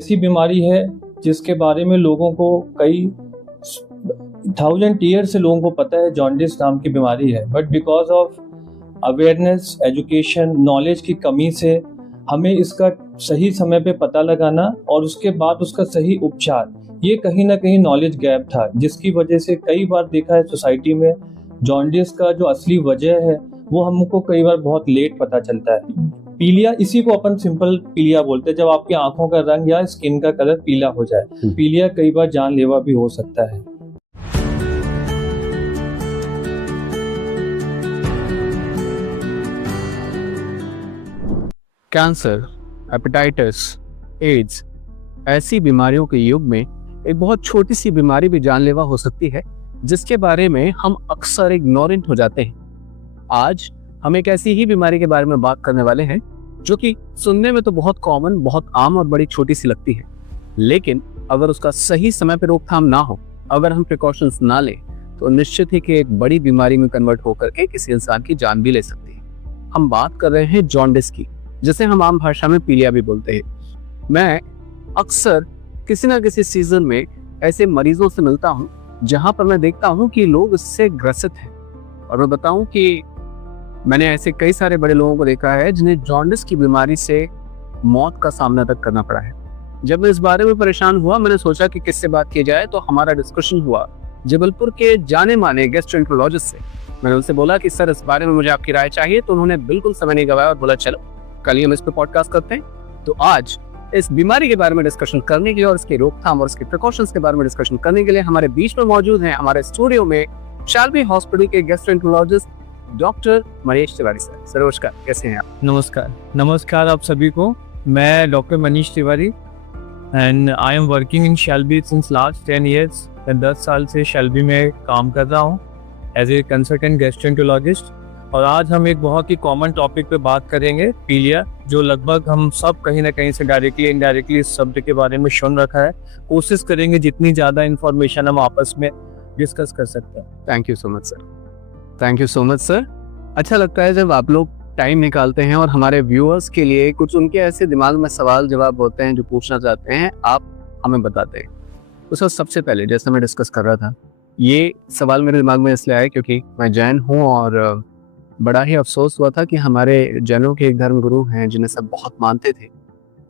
ऐसी बीमारी है जिसके बारे में लोगों को कई 1000 ईयर से लोगों को पता है जॉन्डिस नाम की बीमारी है, but because of awareness, education, knowledge की कमी से हमें इसका सही समय पे पता लगाना और उसके बाद उसका सही उपचार, ये कहीं ना कहीं नॉलेज गैप था, जिसकी वजह से कई बार देखा है सोसाइटी में जॉन्डिस का जो असली वजह है वो हमको कई बार बहुत लेट पता चलता है। पीलिया, इसी को अपन सिंपल पीलिया बोलते हैं, जब आपकी आंखों का रंग या स्किन का कलर पीला हो जाए। पीलिया कई बार जानलेवा भी हो सकता है। कैंसर, हेपेटाइटिस, एड्स ऐसी बीमारियों के युग में एक बहुत छोटी सी बीमारी भी जानलेवा हो सकती है, जिसके बारे में हम अक्सर इग्नोरेंट हो जाते हैं। आज हम एक ऐसी ही बीमारी के बारे में बात करने वाले हैं जो कि सुनने में तो बहुत कॉमन, बहुत आम और बड़ी छोटी सी लगती है, लेकिन अगर उसका सही समय पर रोकथाम ना हो, अगर हम प्रिकॉशंस ना लें, तो निश्चित ही कि एक बड़ी बीमारी में कन्वर्ट होकर के किसी इंसान की जान भी ले सकती है। हम बात कर रहे हैं जॉन्डिस की, जिसे हम आम भाषा में पीलिया भी बोलते हैं। मैं अक्सर किसी ना किसी सीजन में ऐसे मरीजों से मिलता हूं जहां पर मैं देखता हूं कि लोग इससे ग्रसित हैं, और मैं बताऊं कि मैंने ऐसे कई सारे बड़े लोगों को देखा है जिन्हें जॉन्डिस की बीमारी से मौत का सामना तक करना पड़ा है। जब मैं इस बारे में परेशान हुआ, मैंने सोचा कि किससे बात की जाए, तो हमारा डिस्कशन हुआ जबलपुर के जाने माने गैस्ट्रोएंटरोलॉजिस्ट से। मैंने उनसे बोला कि सर, इस बारे में मुझे आपकी राय चाहिए, तो उन्होंने बिल्कुल समय नहीं गवाया और बोला चलो कल ही हम इस पे पॉडकास्ट करते हैं। तो आज इस बीमारी के बारे में डिस्कशन करने के लिए और इसकी रोकथाम और इसके प्रिकॉशंस के बारे में डिस्कशन करने के लिए हमारे बीच में मौजूद हैं हमारे स्टूडियो में शाल्बी हॉस्पिटल के gastroenterologist doctor Manish Tiwari sir. Sir नमस्कार, कैसे हैं आप? नमस्कार आप सभी को। मैं doctor Manish Tiwari and I am working in Shalby since last 10 years. मैं 10 साल से शाल्बी में काम कर रहा हूँ एज ए कंसल्टेंट गैस्ट्रोएंटरोलॉजिस्ट। और आज हम एक बहुत ही कॉमन टॉपिक पे बात करेंगे, पीलिया, जो लगभग हम सब कहीं ना कहीं से डायरेक्टली इनडायरेक्टली इस शब्द के बारे में सुन रखा है। कोशिश करेंगे जितनी ज़्यादा इन्फॉर्मेशन हम आपस में डिस्कस कर सकते हैं। Thank you so much sir. Thank you so much sir. अच्छा लगता है जब आप लोग टाइम निकालते हैं और हमारे व्यूअर्स के लिए कुछ उनके ऐसे दिमाग में सवाल जवाब होते हैं जो पूछना चाहते हैं, आप हमें बताते हैं। तो सर, सबसे पहले जैसे मैं डिस्कस कर रहा था, ये सवाल मेरे दिमाग में इसलिए आया क्योंकि मैं जैन हूँ और बड़ा ही अफसोस हुआ था कि हमारे जैनों के एक धर्मगुरु हैं जिन्हें सब बहुत मानते थे,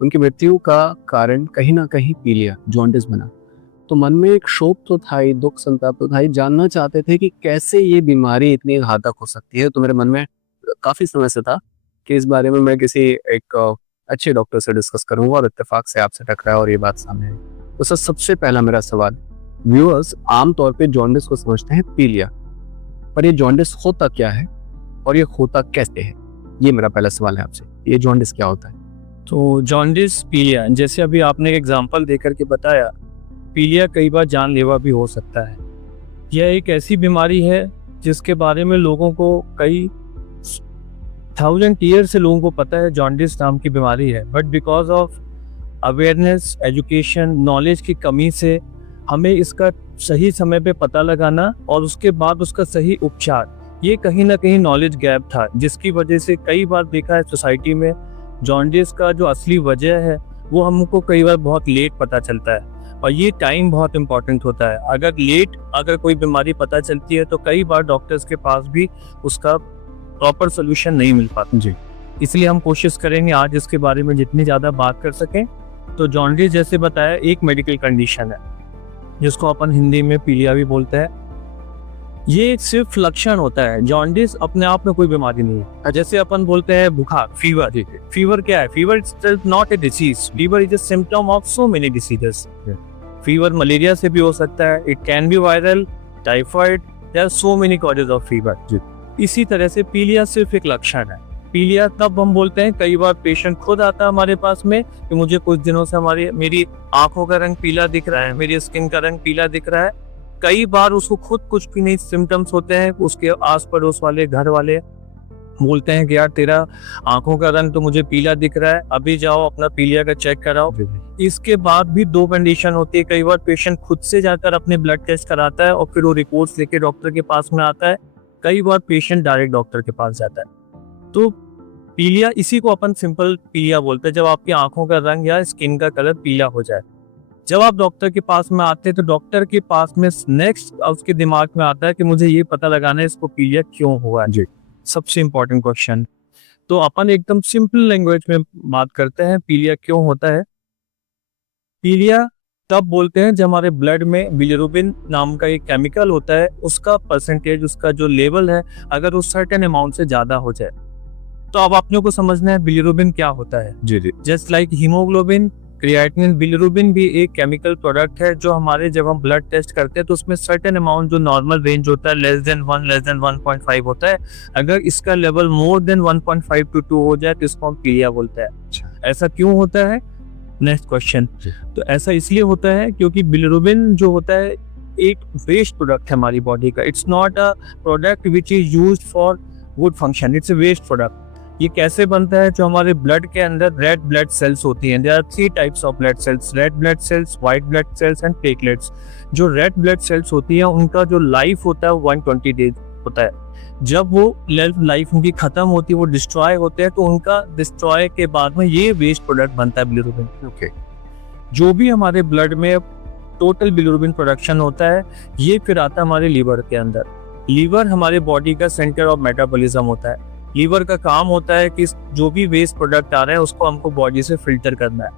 उनकी मृत्यु का कारण कहीं ना कहीं पीलिया, जॉन्डिस बना। तो मन में एक शोक तो था ही, दुख संताप तो था ही, जानना चाहते थे कि कैसे ये बीमारी इतनी घातक हो सकती है। तो मेरे मन में काफ़ी समय से था कि इस बारे में मैं किसी एक अच्छे डॉक्टर से डिस्कस करूंगा, और इत्तेफाक से आपसे टकराया और ये बात सामने आई। तो सर, सबसे पहला मेरा सवाल, व्यूअर्स आमतौर पे जॉन्डिस को समझते हैं पीलिया, पर ये जॉन्डिस होता क्या है और ये होता कैसे है? ये मेरा पहला सवाल है आपसे, ये जॉन्डिस क्या होता है? तो जॉन्डिस, पीलिया, जैसे अभी आपने एक एग्जांपल देकर के बताया, पीलिया कई बार जानलेवा भी हो सकता है। यह एक ऐसी बीमारी है जिसके बारे में लोगों को कई 1000 ईयर से लोगों को पता है जॉन्डिस नाम की बीमारी है, but because of awareness, education, knowledge की कमी से हमें इसका सही समय पे पता लगाना और उसके बाद उसका सही उपचार, ये कहीं ना कहीं नॉलेज गैप था, जिसकी वजह से कई बार देखा है सोसाइटी में जॉन्डिस का जो असली वजह है वो हमको कई बार बहुत लेट पता चलता है। और ये टाइम बहुत इंपॉर्टेंट होता है। अगर कोई बीमारी पता चलती है तो कई बार डॉक्टर्स के पास भी उसका प्रॉपर सोल्यूशन नहीं मिल पाता जी। इसलिए हम कोशिश करेंगे आज इसके बारे में जितनी ज़्यादा बात कर सकें। तो जॉन्डिस, जैसे बताया, एक मेडिकल कंडीशन है जिसको अपन हिंदी में पीलिया भी बोलते हैं। ये सिर्फ लक्षण होता है, जॉन्डिस अपने आप में कोई बीमारी नहीं है। जैसे अपन बोलते हैं बुखार, फीवर। फीवर क्या है? Fever is not a disease, fever is a symptom of so many diseases. Fever malaria से भी हो सकता है, it can be viral, typhoid, there are so many causes of fever. इसी तरह से पीलिया सिर्फ एक लक्षण है। पीलिया तब हम बोलते हैं, कई बार पेशेंट खुद आता है हमारे पास में कि मुझे कुछ दिनों से मेरी आंखों का रंग पीला दिख रहा है, मेरी स्किन का रंग पीला दिख रहा है। कई बार उसको खुद कुछ भी नहीं सिम्टम्स होते हैं, उसके आस पड़ोस वाले, घर वाले बोलते हैं कि यार तेरा आंखों का रंग तो मुझे पीला दिख रहा है, अभी जाओ अपना पीलिया का चेक कराओ। इसके बाद भी दो कंडीशन होती है, कई बार पेशेंट खुद से जाकर अपने ब्लड टेस्ट कराता है और फिर वो रिपोर्ट्स लेके डॉक्टर के पास में आता है, कई बार पेशेंट डायरेक्ट डॉक्टर के पास जाता है। तो पीलिया, इसी को अपन सिंपल पीलिया बोलते हैं, जब आपकी आंखों का रंग या स्किन का कलर पीला हो जाए। जब आप डॉक्टर के पास में आते हैं तो डॉक्टर के पास में नेक्स्ट उसके दिमाग में आता है कि मुझे ये पता लगाना है इसको पीलिया क्यों हुआ जी। सबसे इंपॉर्टेंट क्वेश्चन। तो अपन एकदम सिंपल लैंग्वेज में बात करते हैं, पीलिया क्यों होता है। पीलिया तब बोलते हैं जब हमारे ब्लड में बिलिरुबिन नाम का एक केमिकल होता है, उसका परसेंटेज, उसका जो लेवल है, अगर उस सर्टेन अमाउंट से ज्यादा हो जाए। तो अब आपने को समझना है बिलिरुबिन क्या होता है। जी जी। Just like haemoglobin, creatinine, bilirubin भी एक केमिकल प्रोडक्ट है जो हमारे जब हम ब्लड टेस्ट करते हैं तो उसमें सर्टेन अमाउंट जो नॉर्मल रेंज होता है लेस देन 1 लेस देन 1.5 होता है। अगर इसका लेवल मोर देन 1.5 to 2 हो जाए तो इसको हम पीलिया बोलते हैं। ऐसा क्यों होता है, नेक्स्ट क्वेश्चन। तो ऐसा इसलिए होता है क्योंकि बिलिरुबिन जो होता है एक वेस्ट प्रोडक्ट है हमारी बॉडी का। It's not a product which is used for good function, it's a waste product. ये कैसे बनता है, जो हमारे ब्लड के अंदर रेड ब्लड सेल्स होती हैं, there are 3 types of blood cells, red blood cells, white blood cells and platelets. जो रेड ब्लड सेल्स होती हैं उनका जो लाइफ होता है 120 डेज होता है। जब वो लाइफ उनकी खत्म होती है, वो डिस्ट्रॉय होते हैं, तो उनका डिस्ट्रॉय के बाद में ये वेस्ट प्रोडक्ट बनता है बिलिरुबिन। ओके। जो भी हमारे ब्लड में टोटल बिलिरुबिन प्रोडक्शन होता है ये फिर आता है हमारे लीवर के अंदर। लीवर हमारे बॉडी का सेंटर ऑफ मेटाबॉलिज्म होता है। लीवर का काम होता है कि जो भी वेस्ट प्रोडक्ट आ रहे हैं उसको हमको बॉडी से फिल्टर करना है।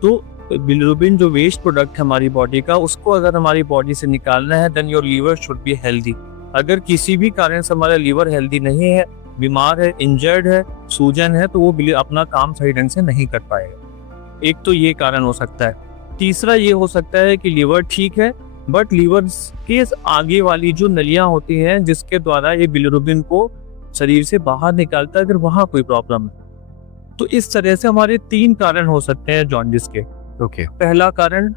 तो बिलिरुबिन जो वेस्ट प्रोडक्ट है हमारी बॉडी का, उसको अगर हमारी बॉडी से निकालना है then your liver should be healthy. अगर किसी भी कारण से हमारा लीवर हेल्दी नहीं है, बीमार है, इंजर्ड है, सूजन है, तो वो अपना काम सही ढंग से नहीं कर पाएगा। एक तो ये कारण हो सकता है। तीसरा ये हो सकता है कि लीवर ठीक है बट लीवर के आगे वाली जो नलियां होती हैं जिसके द्वारा ये बिलिरुबिन को शरीर से बाहर निकालता है, अगर वहां कोई प्रॉब्लम है। तो इस तरह से हमारे 3 कारण हो सकते हैं जॉन्डिस के। ओके। पहला कारण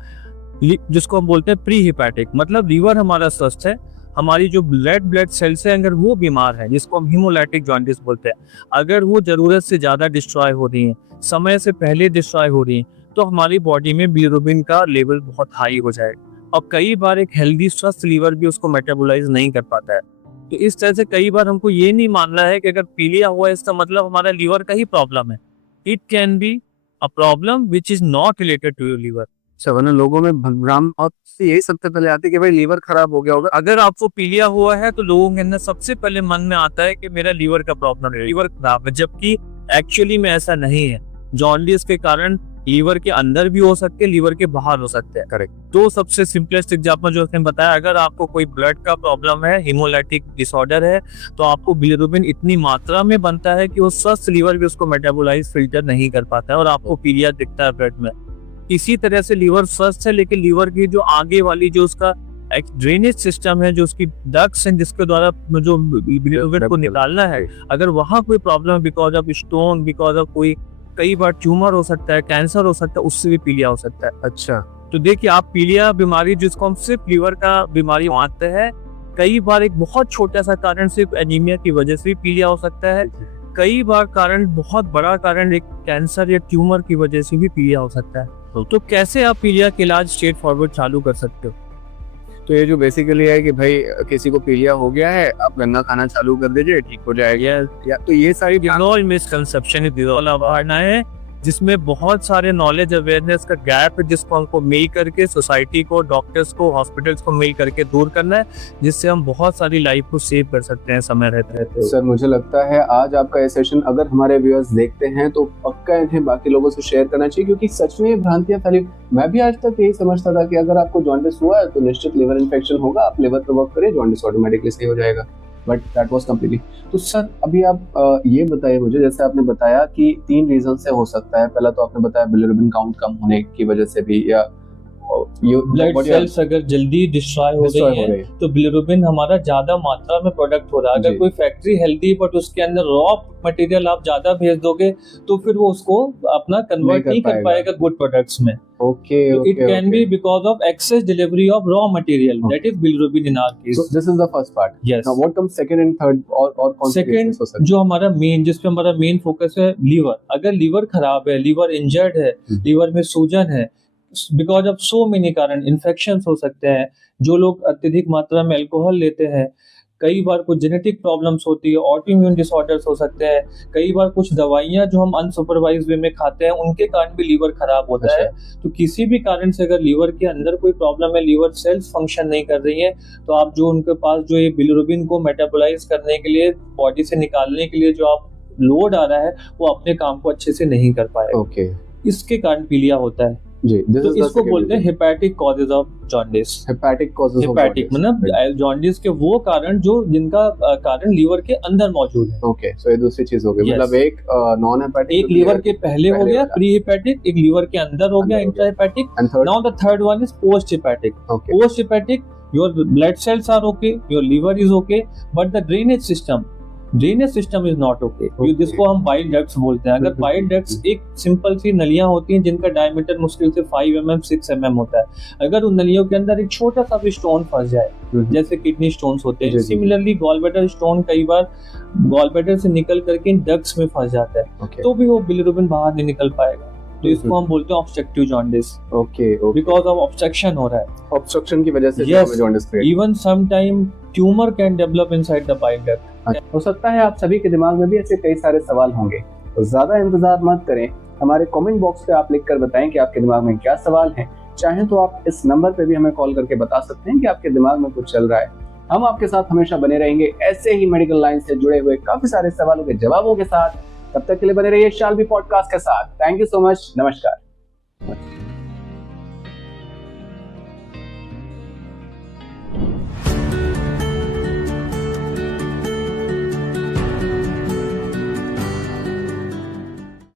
जिसको हम बोलते हैं प्री हिपैटिक, मतलब लीवर हमारा स्वस्थ है, हमारी जो रेड ब्लड सेल्स है अगर वो बीमार है, जिसको हम हीमोलाइटिक जॉन्डिस बोलते हैं, अगर वो जरूरत से ज्यादा डिस्ट्रॉय हो रही है, समय से पहले डिस्ट्रॉय हो रही है, तो हमारी बॉडी में बिलिरुबिन का लेवल बहुत हाई हो जाएगा। और कई बार एक हेल्दी स्वस्थ लीवर भी उसको मेटाबोलाइज नहीं कर पाता है। तो इस तरह से कई बार हमको ये नहीं मानना है कि अगर पीलिया हुआ है इसका मतलब हमारा लीवर का ही प्रॉब्लम है। It can be a problem which is not related to your liver. वरना लोगों में भ्रम और यही सबसे पहले आती है कि भाई लीवर खराब हो गया होगा। अगर आपको पीलिया हुआ है तो लोगों के अंदर सबसे पहले मन में आता है कि मेरा लीवर का प्रॉब्लम है, लीवर खराब है, जबकि एक्चुअली में ऐसा नहीं है। जॉन्डिस के कारण लीवर के अंदर भी हो सकते हैं, लीवर के बाहर हो सकते हैं। करेक्ट। तो सबसे सिंपलेस्ट एग्जांपल जो उसने बताया, अगर आपको कोई ब्लड का प्रॉब्लम है, हीमोलाइटिक डिसऑर्डर है, तो आपको बिलिरुबिन इतनी मात्रा में बनता है कि वो स्वस्थ लीवर भी उसको मेटाबोलाइज फिल्टर नहीं कर पाता है और आपको पीलिया दिखता है ब्लड में। इसी तरह से लीवर स्वस्थ है लेकिन लीवर की जो आगे वाली जो उसका एक ड्रेनेज सिस्टम है, जो उसकी डक्ट्स हैं जिसके द्वारा जो बिलिरुबिन को निकालना है, अगर वहां कोई problem because of stone, because of कोई कई बार ट्यूमर हो सकता है, कैंसर हो सकता है, उससे भी पीलिया हो सकता है। अच्छा। तो देखिए आप पीलिया बीमारी जिसको हम सिर्फ लीवर का बीमारी मानते हैं, कई बार एक बहुत छोटा सा कारण सिर्फ एनीमिया की वजह से भी पीलिया हो सकता है, कई बार कारण बहुत बड़ा कारण एक कैंसर या ट्यूमर की वजह से भी पीलिया हो सकता है। तो कैसे आप पीलिया के इलाज स्ट्रेट फॉरवर्ड चालू कर सकते हो? तो ये जो बेसिकली है कि भाई किसी को पीलिया हो गया है, आप गन्ना खाना चालू कर दीजिए, ठीक हो जाएगा। या तो ये सारी मिसकंसेप्शन है जिसमें बहुत सारे नॉलेज अवेयरनेस का गैप है, जिसको हमको मिल करके सोसाइटी को, डॉक्टर्स को, हॉस्पिटल्स को मिल करके दूर करना है, जिससे हम बहुत सारी लाइफ को सेव कर सकते हैं समय रहते। सर मुझे लगता है आज आपका ये सेशन अगर हमारे व्यूअर्स देखते हैं तो पक्का इन्हें बाकी लोगों से शेयर करना चाहिए, क्योंकि सच में ये भ्रांतियां फैली। मैं भी आज तक यही समझता था कि अगर आपको जॉन्डिस हुआ है तो निश्चित लिवर इन्फेक्शन होगा, आप लिवर पर वर्क करिए, जॉन्डिस ऑटोमेटिकली सही हो जाएगा। But that was completely. तो सर अभी आप ये बताइए मुझे, जैसे आपने बताया कि 3 रीजन से हो सकता है। पहला तो आपने बताया बिलिरुबिन काउंट कम होने की वजह से भी, या ब्लड सेल्स अगर जल्दी डिस्ट्रॉय हो गई है तो बिलिरुबिन हमारा ज्यादा मात्रा में प्रोडक्ट हो रहा है। अगर कोई फैक्ट्री हेल्दी बट उसके अंदर रॉ मटेरियल आप ज्यादा भेज दोगे तो फिर वो उसको अपना कन्वर्ट नहीं कर पाएगा गुड प्रोडक्ट्स में। Okay, it can be because of excess delivery of raw material, that is bilirubin in our case. So this is the first part. Yes. Now what comes second and third और कौन से second जो हमारा main, जिसपे हमारा main focus है liver. अगर liver खराब है, लीवर इंजर्ड है, लीवर में सूजन है, बिकॉज ऑफ सो मेनी कारण, इन्फेक्शन हो सकते हैं, जो लोग अत्यधिक मात्रा में अल्कोहल लेते हैं, कई बार कुछ जेनेटिक प्रॉब्लम्स होती है, ऑटो इम्यून डिसऑर्डर्स हो सकते हैं, कई बार कुछ दवाइयाँ जो हम अनसुपरवाइज वे में खाते हैं उनके कारण भी लीवर खराब होता है। तो किसी भी कारण से अगर लीवर के अंदर कोई प्रॉब्लम है, लीवर सेल्स फंक्शन नहीं कर रही है, तो आप जो उनके पास जो ये बिलिरुबिन को मेटाबोलाइज करने के लिए, बॉडी से निकालने के लिए जो आप लोड आ रहा है, वो अपने काम को अच्छे से नहीं कर पाएगा। ओके, इसके कारण पीलिया होता है जी। तो इसको बोलते हैं hepatic causes of jaundice. Hepatic causes of hepatic मतलब जॉन्डिस के वो कारण जो जिनका कारण लीवर के अंदर मौजूद है। ओके, सो ये दूसरी चीज हो गई। मतलब एक नॉन हेपेटिक, एक लीवर के पहले हो गया प्री हेपेटिक, एक लीवर के अंदर हो गया intrahepatic, now the third one is posthepatic. Posthepatic, your blood cells are okay, your liver is okay, but the drainage system is not okay, जिसको हम बाइल डक्ट्स बोलते हैं। अगर बाइल डक्ट्स एक simple सी नलियां होती हैं जिनका डायमीटर मुश्किल से 5 mm 6 mm होता है। अगर उन नलियों के अंदर एक छोटा सा भी स्टोन फंस जाए, जैसे किडनी स्टोन्स होते हैं, सिमिलरली गॉलब्लैडर स्टोन कई बार गॉलब्लैडर से निकल करके इन डक्ट्स में फंस जाता है, तो भी वो बिलिरुबिन बाहर नहीं निकल पाएगा। तो इसको हम बोलते हैं obstructive jaundice. Okay, because of obstruction हो रहा है, ऑब्स्ट्रक्शन की वजह से jaundice create. Even sometime tumour can develop inside the bile duct. हो सकता है आप सभी के दिमाग में भी ऐसे कई सारे सवाल होंगे, तो ज्यादा इंतजार मत करें, हमारे कमेंट बॉक्स पे आप लिखकर बताएं कि आपके दिमाग में क्या सवाल है। चाहें तो आप इस नंबर पे भी हमें कॉल करके बता सकते हैं कि आपके दिमाग में कुछ चल रहा है। हम आपके साथ हमेशा बने रहेंगे ऐसे ही मेडिकल लाइन से जुड़े हुए काफी सारे सवालों के जवाबों के साथ। तब तक के लिए बने रहिए शाल्वी पॉडकास्ट के साथ। थैंक यू सो मच, नमस्कार।